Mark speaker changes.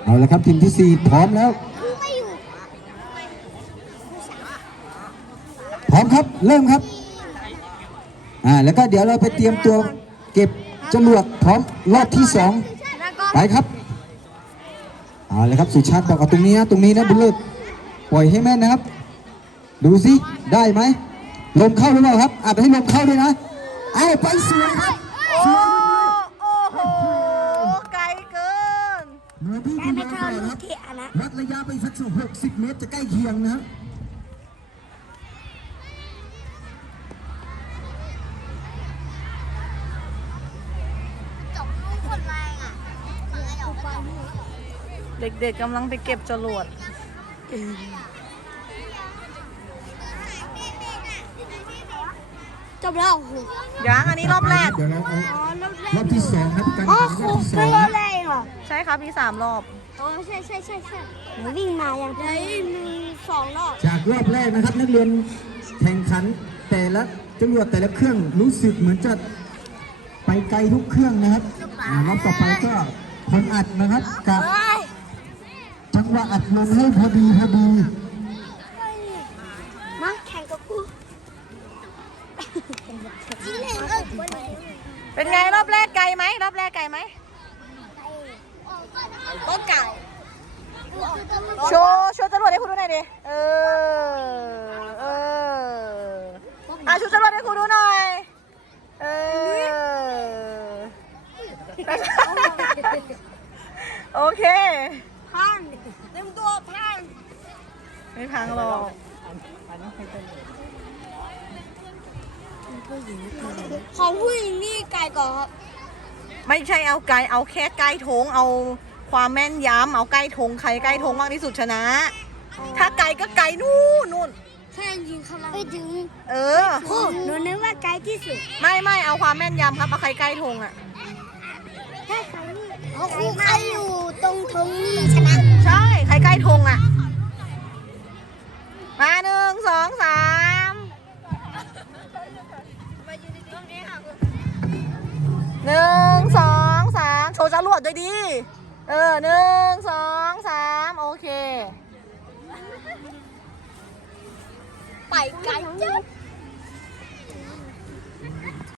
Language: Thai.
Speaker 1: เอาละครับทีมที่4พร้อมแล้วพร้อมครับเริ่มครับแล้วก็เดี๋ยวเราไปเตรียมตัวเก็บจรวดพร้อมรอบที่2ไปครับเอาเลยครับสุชาติบอกเอาตรงนี้นะบุญเลิศปล่อยให้แม่นนะครับดูสิได้ไหมลมเข้าหรือเปล่าครับอาจจะให้ลมเข้าด้วยนะเอาไปสวยครับ
Speaker 2: โอ้โหไกลเกิน
Speaker 1: มาพี่คุณมาต่อครับวัดระยะไปสัก60 เมตรจะใกล้เคียงนะ
Speaker 2: เด็กๆกำลังไปเก็บจรวด
Speaker 3: จบแล้ว
Speaker 2: ยังอันนี้รอบแรก
Speaker 1: เดี๋ยวเราเอารอบที่2ครับการแข่งขันรอบที่2
Speaker 3: รอบแรกเหรอ
Speaker 2: ใช่ครับมี3 รอบ
Speaker 3: ใช่หนูวิ่งมาอย่างไรมี2 รอบ
Speaker 1: จากรอบแรกนะครับนักเรียนแข่งขันแต่ละจรวดแต่ละเครื่องรู้สึกเหมือนจะไปไกลทุกเครื่องนะครับรอบต่อไปก็คนอัดนะครับกับจังหวะอัดลงให้พอดี
Speaker 3: มาแข่งกับกู
Speaker 2: เป็นไงรอบแรกไกลไหม
Speaker 3: ก็ไก่
Speaker 2: โชว์จรวดให้ครูดูหน่อยดิชูจรวดให้ครูดูหน่อยโอเค
Speaker 3: พังเต็มตัวพัง
Speaker 2: ไม่พังหรอก
Speaker 3: ของผู้หญิงนี่ไก่ก่อนครับ
Speaker 2: ไม่ใช่เอาไกลเอาแค่ใกล้ธงเอาความแม่นยำเอาใกล้ธงใครใกล้ธงมากที่สุดชนะถ้าไกลก็ไกลนู่น
Speaker 3: แค่ยิงเขาไปถึงหนูนึกว่าไกลที่สุด
Speaker 2: ไม่เอาความแม่นยำครับเอาใครใกล้ธงอ่ะ
Speaker 3: ใช่ใครอยู่ตรงธงนี่ชนะ
Speaker 2: ใช่ใครใกล้ธงอ่ะมา1 2 3 1 2 3โชว์จรวดด้วยดิ1 2 3โอเค
Speaker 3: ไปไกลจัง